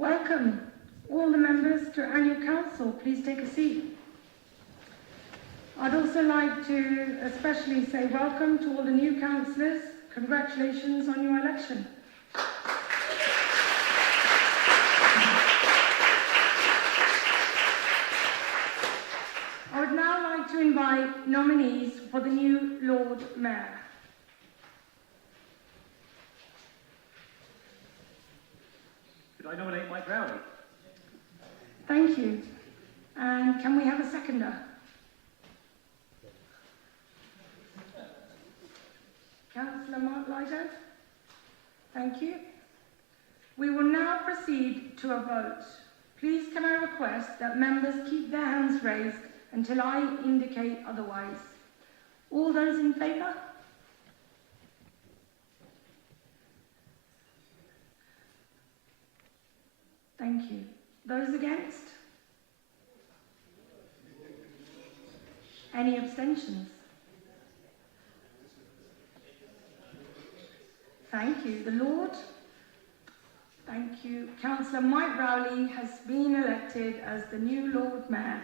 Welcome, all the members to Annual Council. Please take a seat. I'd also like to especially say welcome to all the new councillors. Congratulations on your election. I would now like to invite nominees for the new Lord Mayor. Could I nominate Mike Rowley? Thank you. And can we have a seconder? Councillor Mark Lido? Thank you. We will now proceed to a vote. Please can I request that members keep their hands raised until I indicate otherwise. All those in favour? Thank you. Those against? Any abstentions? Thank you. The Lord? Thank you. Councillor Mike Rowley has been elected as the new Lord Mayor.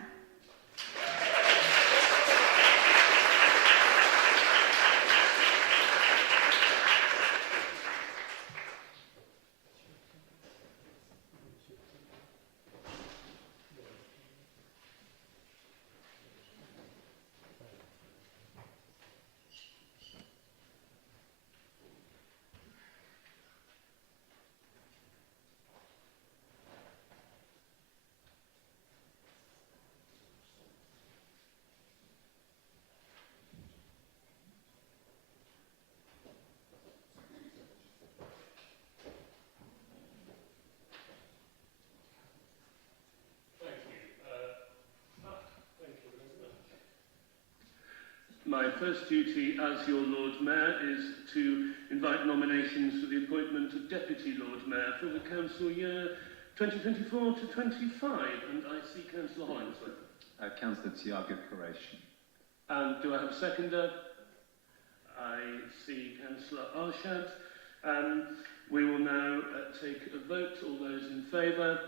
My first duty as your Lord Mayor is to invite nominations for the appointment of Deputy Lord Mayor for the council year 2024 to 25, and I see Councillor Hollingsworth. Councillor Tiago Koresh. And do I have a seconder? I see Councillor Arshad. We will now take a vote. All those in favour?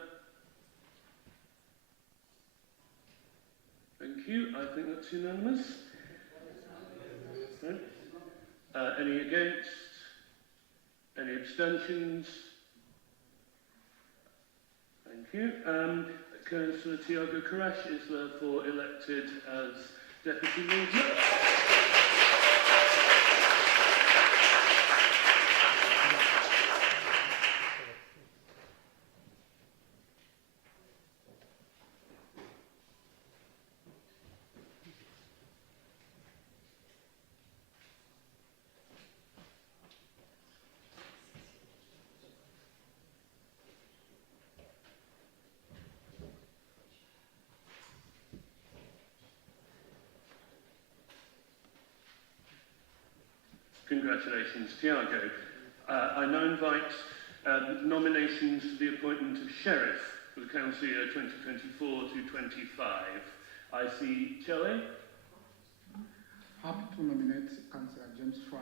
Thank you. I think that's unanimous. Any against? Any abstentions? Thank you. Councillor Tiago Koresh is therefore elected as Deputy Lord Mayor. Congratulations, Tiago. I now invite nominations for the appointment of Sheriff for the council year 2024 to 25. I see Chele. Happy to nominate Councillor James Fry.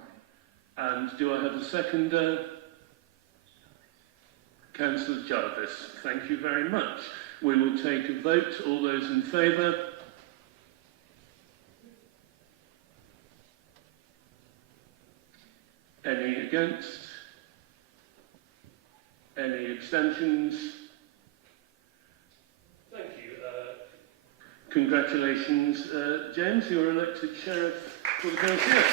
And do I have a seconder? Councillor Jarvis. Thank you very much. We will take a vote. All those in favour? Any against? Any abstentions? Thank you. Congratulations, James. You're elected Sheriff for the council year.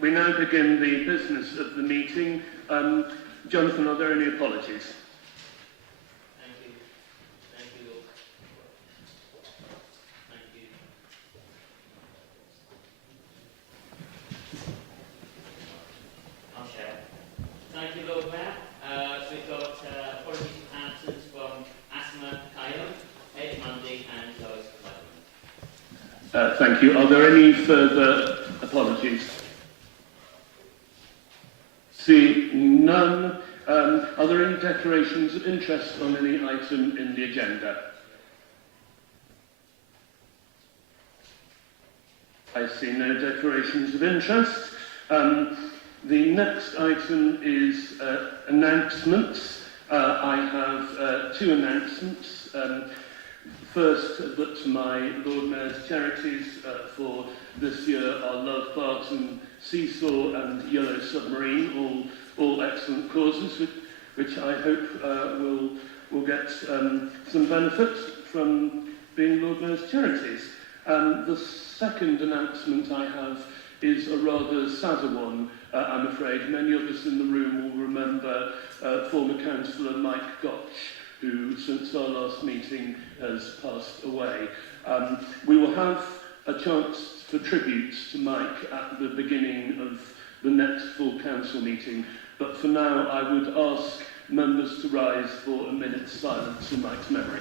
We now begin the business of the meeting. Jonathan, are there any apologies? Thank you. Thank you, Lord. Thank you. I'll share. Thank you, Lord Mayor. We've got apologies and absence from Asma Kayo, Ed Mundy and Lois Clement. Thank you. Are there any further apologies? See none. Are there any declarations of interest on any item in the agenda? I see no declarations of interest. The next item is announcements. I have two announcements. First, that my Lord Mayor's charities for this year are Love Barton, Seesaw and Yellow Submarine, all excellent causes, which I hope will get some benefit from being Lord Mayor's charities. The second announcement I have is a rather sadder one, I'm afraid. Many of us in the room will remember former councillor Mike Gotch, who since our last meeting has passed away. We will have a chance for tributes to Mike at the beginning of the next full council meeting, but for now I would ask members to rise for a minute's silence in Mike's memory.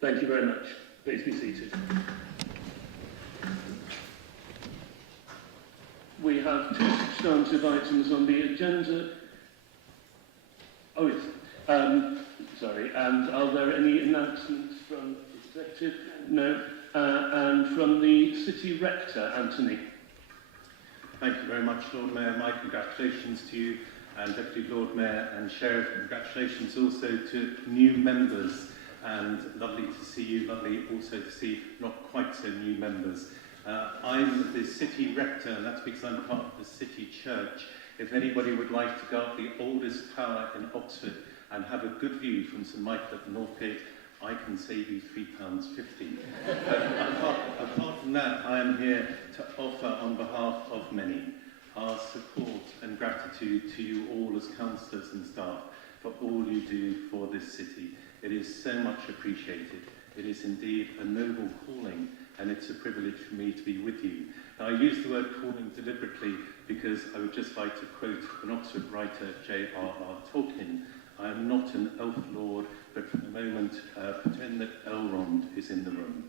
Thank you very much. Please be seated. We have two substantive items on the agenda. Oh, yes. Sorry. And are there any announcements from the executive? No. And from the City Rector, Anthony. Thank you very much, Lord Mayor. My congratulations to you and Deputy Lord Mayor and Sheriff. Congratulations also to new members. And lovely to see you, lovely also to see not quite so new members. I'm the City Rector, and that's because I'm part of the City Church. If anybody would like to go up the oldest tower in Oxford and have a good view from St Michael at Northgate, I can save you £3.50. Apart from that, I am here to offer on behalf of many our support and gratitude to you all as councillors and staff for all you do for this city. It is so much appreciated. It is indeed a noble calling, and it's a privilege for me to be with you. Now, I use the word calling deliberately because I would just like to quote an Oxford writer, J.R.R. Tolkien. I am not an elf lord, but for the moment, pretend that Elrond is in the room.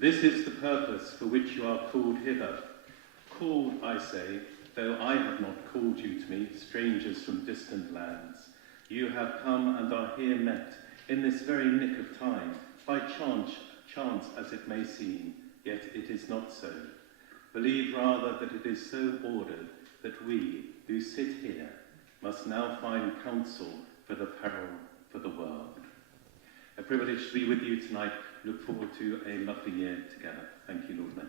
This is the purpose for which you are called hither. Called, I say, though I have not called you to me, strangers from distant lands. You have come and are here met, in this very nick of time, by chance as it may seem, yet it is not so. Believe rather that it is so ordered that we, who sit here, must now find counsel for the peril for the world. A privilege to be with you tonight. Look forward to a lovely year together. Thank you, Lord Mayor.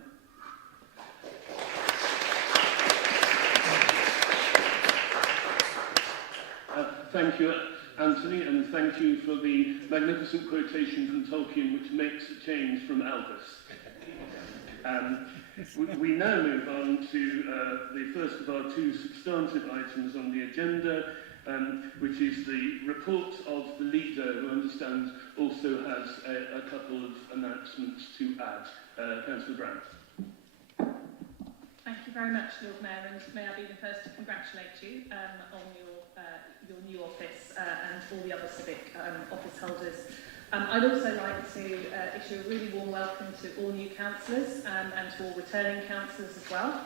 Thank you, Anthony, and thank you for the magnificent quotation from Tolkien, which makes a change from Albus. We now move on to the first of our two substantive items on the agenda, which is the report of the leader, who I understand also has a couple of announcements to add. Councillor Brown. Thank you very much, Lord Mayor, and may I be the first to congratulate you on your new office and all the other civic office holders. I'd also like to issue a really warm welcome to all new councillors and to all returning councillors as well.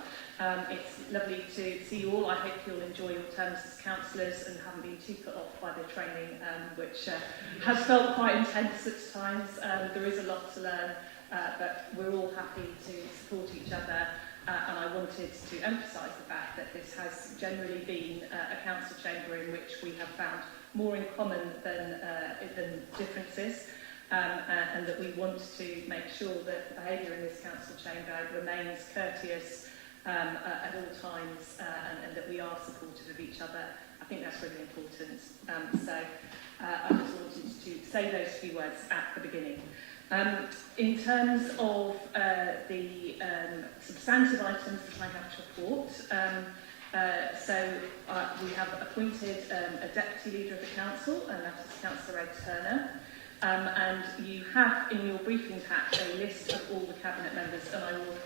It's lovely to see you all. I hope you'll enjoy your terms as councillors and haven't been too put off by the training, which has felt quite intense at times. There is a lot to learn, but we're all happy to support each other. And I wanted to emphasise the fact that this has generally been a council chamber in which we have found more in common than differences, and that we want to make sure that behaviour in this council chamber remains courteous at all times, and that we are supportive of each other. I think that's really important. So I just want say those few words at the beginning. In terms of the substantive items that I have to report, we have appointed a deputy leader of the council, and that is Councillor Ed Turner. And you have in your briefing pack a list of all the cabinet members, and I will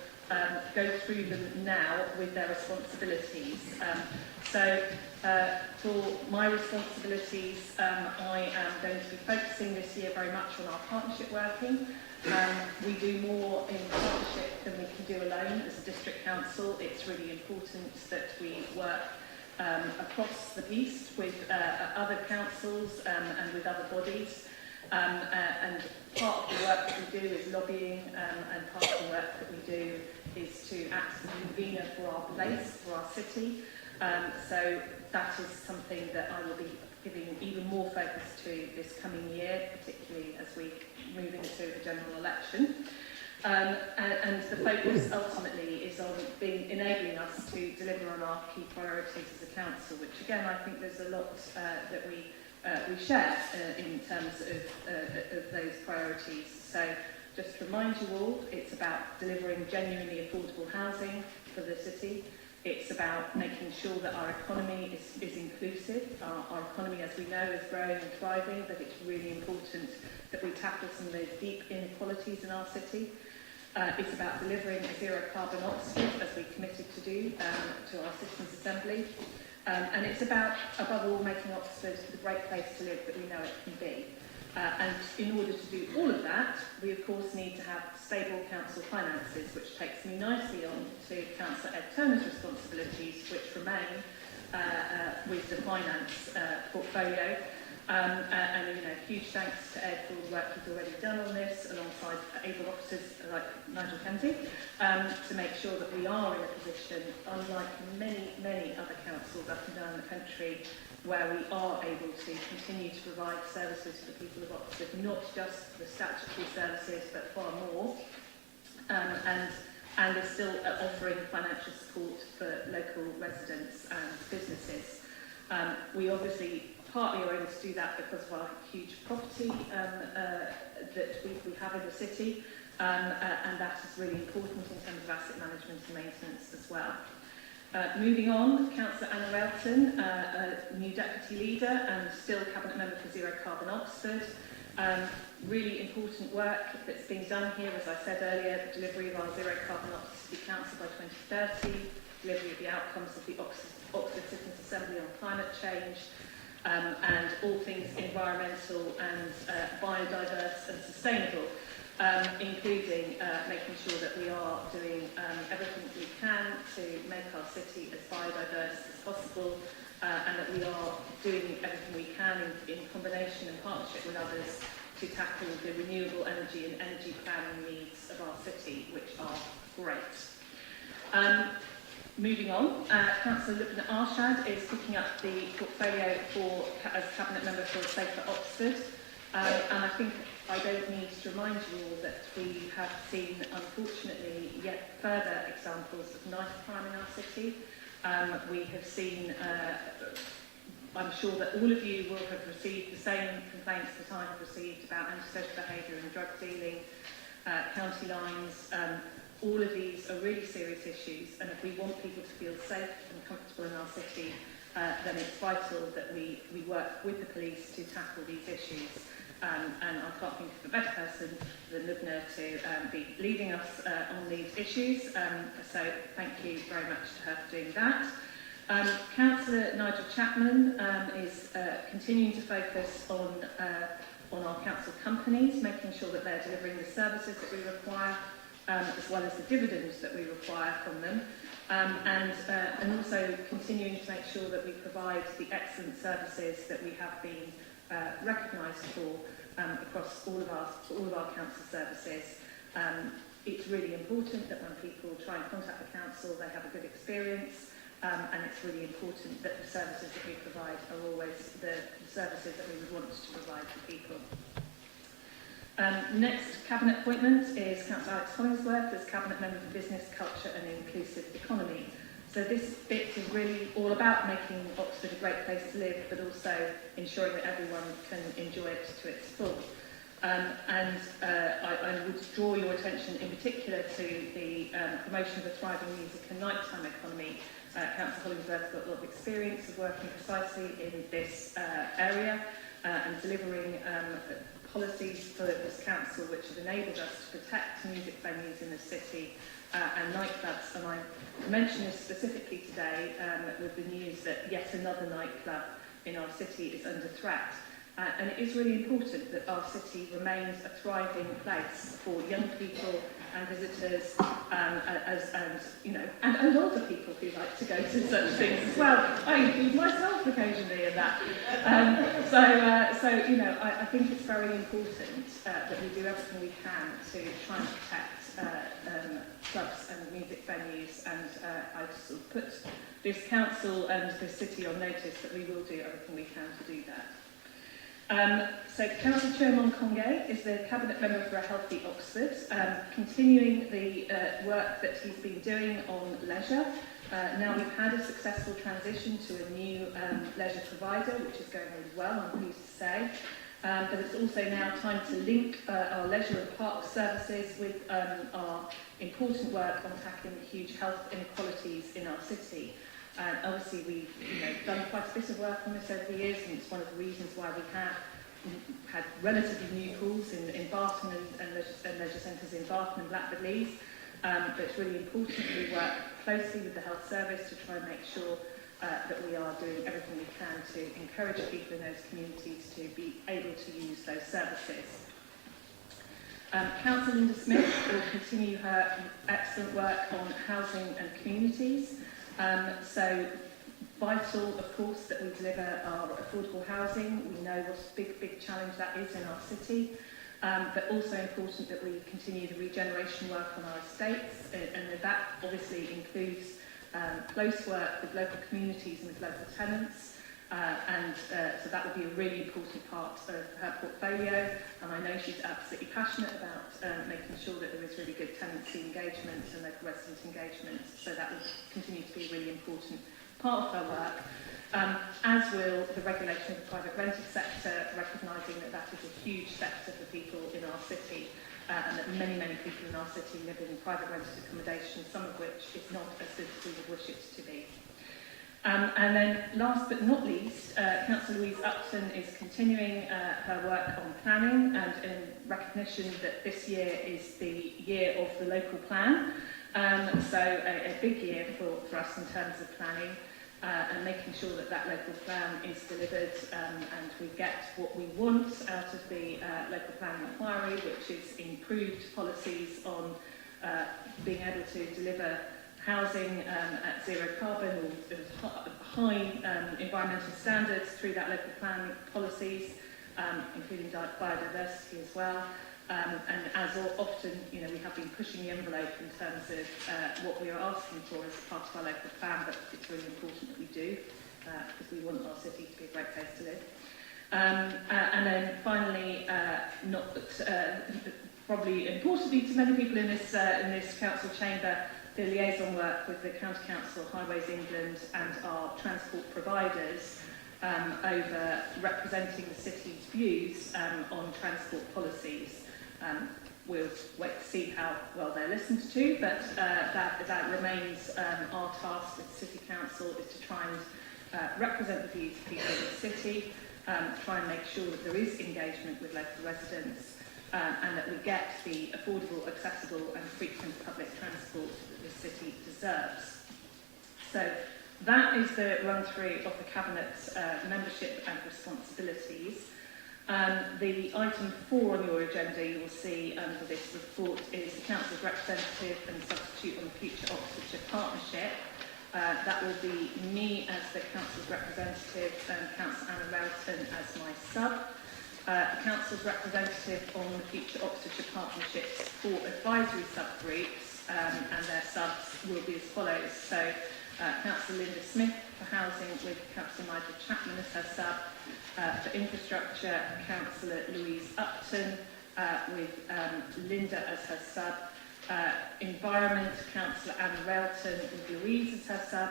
go through them now with their responsibilities. For my responsibilities, I am going to be focusing this year very much on our partnership working. We do more in partnership than we can do alone as a district council. It's really important that we work across the piece with other councils and with other bodies. And part of the work that we do is lobbying, and part of the work that we do is to act as a convener for our place, for our city. So that is something that I will be giving even more focus to this coming year, particularly as we move into a general election. And the focus ultimately is on enabling us to deliver on our key priorities as a council, which again I think there's a lot that we share in terms of those priorities. So just to remind you all, it's about delivering genuinely affordable housing for the city. It's about making sure that our economy is inclusive. Our economy, as we know, is growing and thriving, but it's really important that we tackle some of those deep inequalities in our city. It's about delivering a zero carbon Oxford, as we committed to do to our Citizens' Assembly. And it's about, above all, making Oxford the great place to live that we know it can be. And in order to do all of that, we of course need to have stable council finances, which takes me nicely on to Councillor Ed Turner's responsibilities, which remain with the finance portfolio. And huge thanks to Ed for all the work he's already done on this, alongside able officers like Nigel Kenzie, to make sure that we are in a position, unlike many other councils up and down the country, where we are able to continue to provide services for the people of Oxford, not just the statutory services, but far more, and is still offering financial support for local residents and businesses. We obviously partly are able to do that because of our huge property that we have in the city, and that is really important in terms of asset management and maintenance as well. Moving on, Councillor Anna Elton, a new deputy leader and still cabinet member for Zero Carbon Oxford. Really important work that's being done here, as I said earlier, the delivery of our Zero Carbon Oxford City Council by 2030, delivery of the outcomes of the Oxford Citizens' Assembly on climate change, and all things environmental and biodiverse and sustainable, including making sure that we are doing everything we can to make our city as biodiverse as possible, and that we are doing everything we can in combination and partnership with others to tackle the renewable energy and energy planning needs of our city, which are great. Moving on, Councillor Lubna Arshad is picking up the portfolio as Cabinet Member for Safer Oxford, and I think I don't need to remind you all that we have seen, unfortunately, yet further examples of knife crime in our city. We have seen, I'm sure that all of you will have received the same complaints that I have received about antisocial behaviour and drug dealing, county lines. All of these are really serious issues, and if we want people to feel safe and comfortable in our city, then it's vital that we work with the police to tackle these issues. And I can't think of a better person than Lubna to be leading us on these issues. So thank you very much to her for doing that. Councillor Nigel Chapman is continuing to focus on our council companies, making sure that they're delivering the services that we require, as well as the dividends that we require from them, and also continuing to make sure that we provide the excellent services that we have been recognised for across all of our council services. It's really important that when people try and contact the council, they have a good experience, and it's really important that the services that we provide are always the services that we would want to provide for people. Next cabinet appointment is Councillor Alex Hollingsworth as Cabinet Member for Business, Culture and Inclusive Economy. So this bit is really all about making Oxford a great place to live, but also ensuring that everyone can enjoy it to its full. I would draw your attention in particular to the promotion of a thriving music and nighttime economy. Councillor Hollingsworth's got a lot of experience of working precisely in this area and delivering policies for this council which have enabled us to protect music venues in the city and nightclubs. And I mention this specifically today with the news that yet another nightclub in our city is under threat. And it is really important that our city remains a thriving place for young people and visitors, and older people who like to go to such things as well. I include myself occasionally in that. I think it's very important that we do everything we can to try and protect clubs and music venues, and I sort of put this council and the city on notice that we will do everything we can to do that. Councillor Chermon Congé is the Cabinet Member for a Healthy Oxford, continuing the work that he's been doing on leisure. Now we've had a successful transition to a new leisure provider, which is going really well, I'm pleased to say. But it's also now time to link our leisure and park services with our important work on tackling huge health inequalities in our city. Obviously, we've done quite a bit of work on this over the years, and it's one of the reasons why we have had relatively new pools in Barton and leisure centres in Barton and Blackford Leys. But it's really important that we work closely with the health service to try and make sure that we are doing everything we can to encourage people in those communities to be able to use those services. Councillor Linda Smith will continue her excellent work on housing and communities. So vital, of course, that we deliver our affordable housing. We know what a big challenge that is in our city, but also important that we continue the regeneration work on our estates, and that obviously includes close work with local communities and with local tenants. So that will be a really important part of her portfolio, and I know she's absolutely passionate about making sure that there is really good tenancy engagement and local resident engagement, so that will continue to be a really important part of her work, as will the regulation of the private rented sector, recognising that that is a huge sector for people in our city, and that many people in our city live in private rented accommodation, some of which is not as good as we would wish it to be. And then last but not least, Councillor Louise Upton is continuing her work on planning, and in recognition that this year is the year of the local plan, so a big year for us in terms of planning, and making sure that that local plan is delivered, and we get what we want out of the local planning inquiry, which is improved policies on being able to deliver housing at zero carbon or high environmental standards through that local plan policies, including biodiversity as well. And as often, we have been pushing the envelope in terms of what we are asking for as part of our local plan, but it's really important that we do, because we want our city to be a great place to live. And then finally, probably importantly to many people in this council chamber, the liaison work with the County Council, Highways England and our transport providers over representing the city's views on transport policies. We'll wait to see how well they're listened to, but that remains our task as City Council, is to try and represent the views of people in the city, try and make sure that there is engagement with local residents, and that we get the affordable, accessible and frequent public transport that this city deserves. So that is the run-through of the Cabinet's membership and responsibilities. The item 4 on your agenda, you will see under this report, is the Council's representative and substitute on the future Oxfordshire Partnership. That will be me as the Council's representative and Councillor Anna Relton as my sub. The Council's representative on the future Oxfordshire Partnerships 4 advisory subgroups, and their subs will be as follows. So Councillor Linda Smith for housing with Councillor Nigel Chapman as her sub. For infrastructure, Councillor Louise Upton with Linda as her sub. Environment, Councillor Anne Railton with Louise as her sub,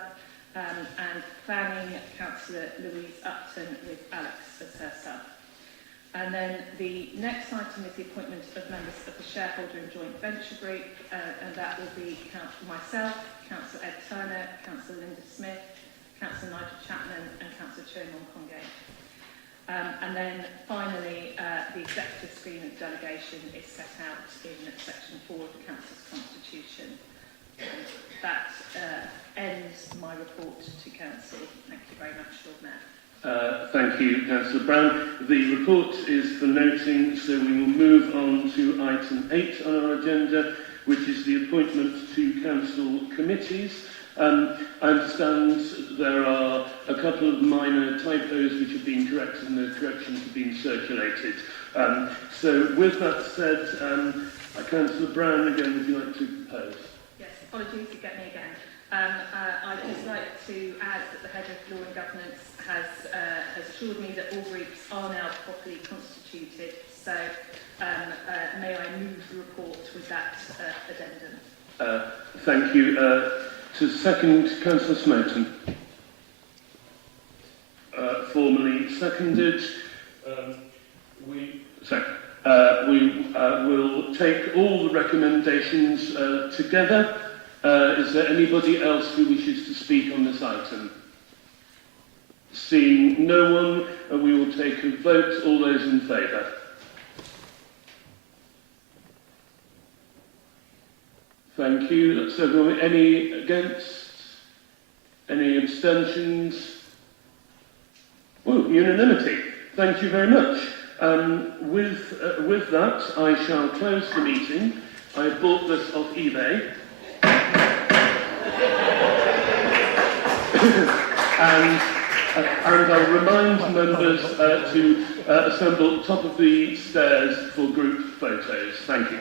and Planning, Councillor Louise Upton with Alex as her sub. And then the next item is the appointment of members of the shareholder and joint venture group, and that will be myself, Councillor Ed Turner, Councillor Linda Smith, Councillor Nigel Chapman and Councillor Chirmon Congate. And then finally, the executive agreement delegation is set out in section 4 of the Council's constitution. And that ends my report to Council. Thank you very much, Lord Mayor. Thank you, Councillor Brown. The report is for noting, so we will move on to item 8 on our agenda, which is the appointment to council committees. I understand there are a couple of minor typos which have been corrected and those corrections have been circulated. So with that said, Councillor Brown, again, would you like to propose? Yes, apologies, you get me again. I'd just like to add that the Head of Law and Governance has assured me that all groups are now properly constituted, so may I move the report with that addendum? Thank you. To second, Councillor Smoten. Formally seconded. We will take all the recommendations together. Is there anybody else who wishes to speak on this item? Seeing no one, we will take a vote. All those in favour? Thank you. That's everyone. Any against? Any abstentions? Oh, unanimity. Thank you very much. With that, I shall close the meeting. I bought this off eBay. and I'll remind members to assemble top of the stairs for group photos. Thank you.